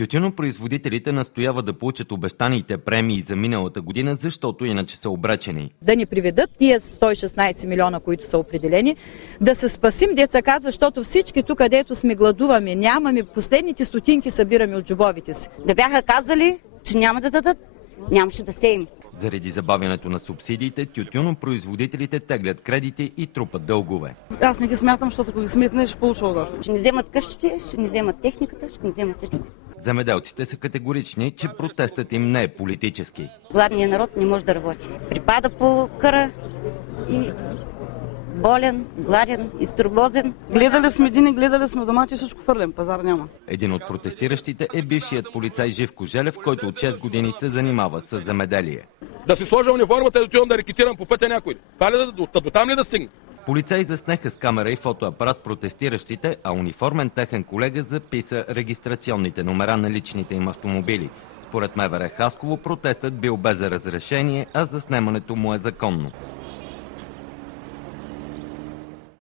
Тютюнопроизводителите настояват да получат обещаните премии за миналата година, защото иначе са обречени. Да ни приведат тия 116 милиона, които са определени, да се спасим, деца казва, защото всички тук, където сме гладуваме, нямаме, последните стотинки събираме от джобовите си. Да бяха казали, че няма да дадат, нямаше да сеем. Заради забавянето на субсидиите, тютюнопроизводителите теглят кредити и трупат дългове. Аз не ги смятам, защото ако ги сметнеш, ще получа удар. Ще ни вземат къщите, ще ни вземат техниката, ще ни вземат всичко. Земеделците са категорични, че протестът им не е политически. Гладният народ не може да работи. Припада по къра и болен, гладен, изтурбозен. Гледали сме дини, гледали сме домати, всичко фърлен, пазар няма. Един от протестиращите е бившият полицай Живко Желев, който от 6 години се занимава с земеделие. Да си сложа униформата и отивам да рекетирам по пътя някой. До там ли да стигне? Полицаи заснеха с камера и фотоапарат протестиращите, а униформен техен колега записа регистрационните номера на личните им автомобили. Според МВР Хасково протестът бил без разрешение, а заснемането му е законно.